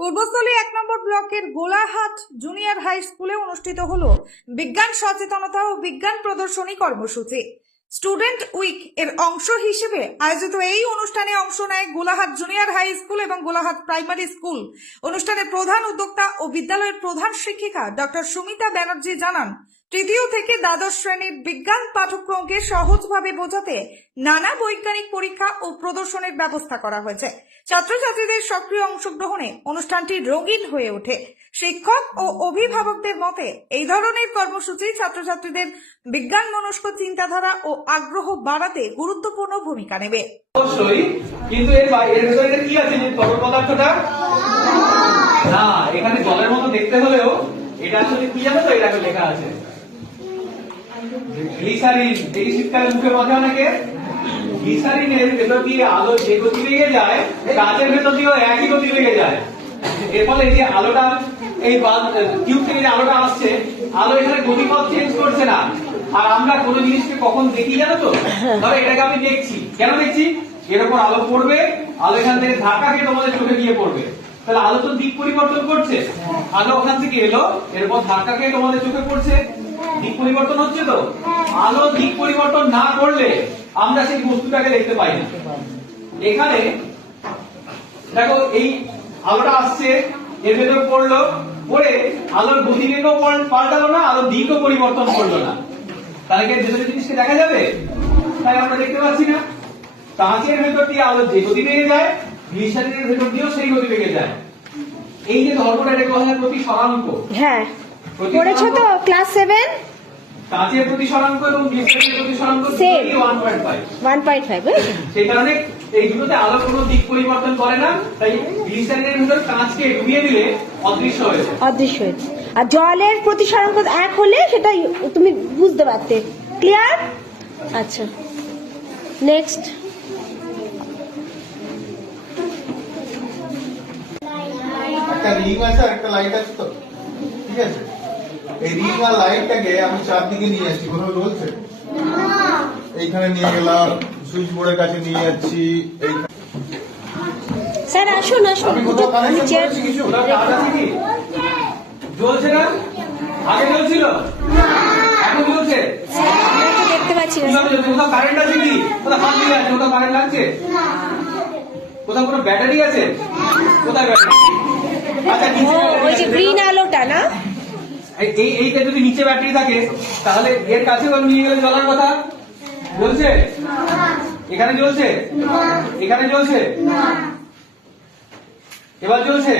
পূর্বস্থলী 1 নম্বর ব্লকের Golahat junior high স্কুলে অনুষ্ঠিত হলো বিজ্ঞান সচেতনতা ও বিজ্ঞান প্রদর্শনী কর্মসূচি। স্টুডেন্ট উইক এর অংশ হিসেবে আয়োজিত এই অনুষ্ঠানে অংশ নেয় গোলাহাট জুনিয়র হাই স্কুল এবং গোলাহাট প্রাইমারি স্কুল। অনুষ্ঠানে প্রধান উদ্যোক্তা ও বিদ্যালয়ের প্রধান শিক্ষিকা ডক্টর সুমিতা ব্যানার্জি জানান, তৃতীয় থেকে দ্বাদশ শ্রেণীর বিজ্ঞান পাঠ্যক্রমকে সহজভাবে বোঝাতে নানা বৈজ্ঞানিক পরীক্ষা ও প্রদর্শনের ব্যবস্থা করা হয়েছে। ছাত্রছাত্রীদের সক্রিয় অংশগ্রহণে অনুষ্ঠানটি রঙিন হয়ে ওঠে। শিক্ষক ও অভিভাবকদের মতে এই ধরনের কর্মসূচি ছাত্রছাত্রীদের বিজ্ঞান মনস্ক চিন্তাধারা ও আগ্রহ বাড়াতে গুরুত্বপূর্ণ ভূমিকা নেবে। অবশ্যই, কিন্তু এর ভেতরে কি আছে? তরল পদার্থটা না, এখানে জলের মতো দেখতে হলেও এটা আসলে কি জানো তো? এটা লেখা আছে গ্লিসারিন। এই শীতকালে মুখে মাখে অনেকে। গ্লিসারিনের ভেতর দিয়ে আলো যে গতি লেগে যায়, কাঁচের ভেতর দিয়েও একই গতি লেগে যায়। এর ফলে এই যে আলোটা এই টিউব থেকে যে আলোটা আসছে, আলো এখানে গতিপথ চেঞ্জ করছে না। আর আমরা কোনো জিনিসকে কখন দেখি জানো তো? ধরো এটাকে আমি দেখছি, কেন দেখছি? এর উপর আলো পড়বে, আলো এখান থেকে ধাক্কা খেয়ে তোমাদের চোখে গিয়ে পড়বে। তাহলে আলো তো দিক পরিবর্তন করছে। আলো ওখান থেকে এলো, এরপর ধাক্কা খেয়ে তোমাদের চোখে পড়ছে, দিক পরিবর্তন হচ্ছে। তো আলো দিক পরিবর্তন না করলে আমরা সেই বস্তুটাকে দেখতে পাই না। এখানে দেখো, এই আলোটা আসছে, এর ভেতর পড়লো, পড়ে আলোর গতিবেগও পাল্টালো না, আলোর দিকও পরিবর্তন করলো না। তাহলে কি ভেতরের জিনিসকে দেখা যাবে? তাই আমরা দেখতে পাচ্ছি না। কাঁচের ভেতর দিয়ে আলো যে গতিবেগে যায়, গ্লিসারিনের ভেতর দিয়েও সেই গতিবেগে যায়। এই যে ধর্মটা, এটা বলা হয় প্রতিসরাঙ্ক। হ্যাঁ, পড়েছো তো ক্লাস 7? কাঁচের প্রতিসরাঙ্ক এবং গ্লিসারিনের প্রতিসরাঙ্ক 1.5। সেই কারণে এই দুটোতে আলো কোনো দিক পরিবর্তন করে না। তাই গ্লিসারিনের ভিতর কাঁচকে ডুবিয়ে দিলে অদৃশ্য হয়ে যায়। আর জলের প্রতিসরাঙ্ক 1 হলে সেটা তুমি বুঝতে পারতে। ক্লিয়ার? আচ্ছা, নেক্সট। একটা রিং আছে আর একটা লাইট আছে, তো ঠিক আছে। এই রিং আর লাইটটাকে আমি চারদিকে নিয়ে যাচ্ছি, কোথাও বলছে এইখানে নিয়ে গেলাম, সুইচ বোর্ডের কাছে নিয়ে যাচ্ছি। স্যার আসুন আসুন। আমি কোথাও কানেকশন করেছি কিছু? জ্বলছে না? আগে জ্বলছিল, এখন জ্বলছে। দেখতে পাচ্ছি না। কোথাও কারেন্ট আছে কি? কোথাও হাত দিয়ে আছে? কোথাও কারেন্ট লাগছে? কোথাও কোনো ব্যাটারি আছে? কোথায় ব্যাটারি? আচ্ছা, ওই যে গ্রিন আলোটা না, এইটা যদি নিচে ব্যাটারি থাকে, তাহলে এর কাছেও নিয়ে গেলে জ্বলার কথা। জ্বলছে? এখানে জ্বলছে? এখানে জ্বলছে? এবার জ্বলছে?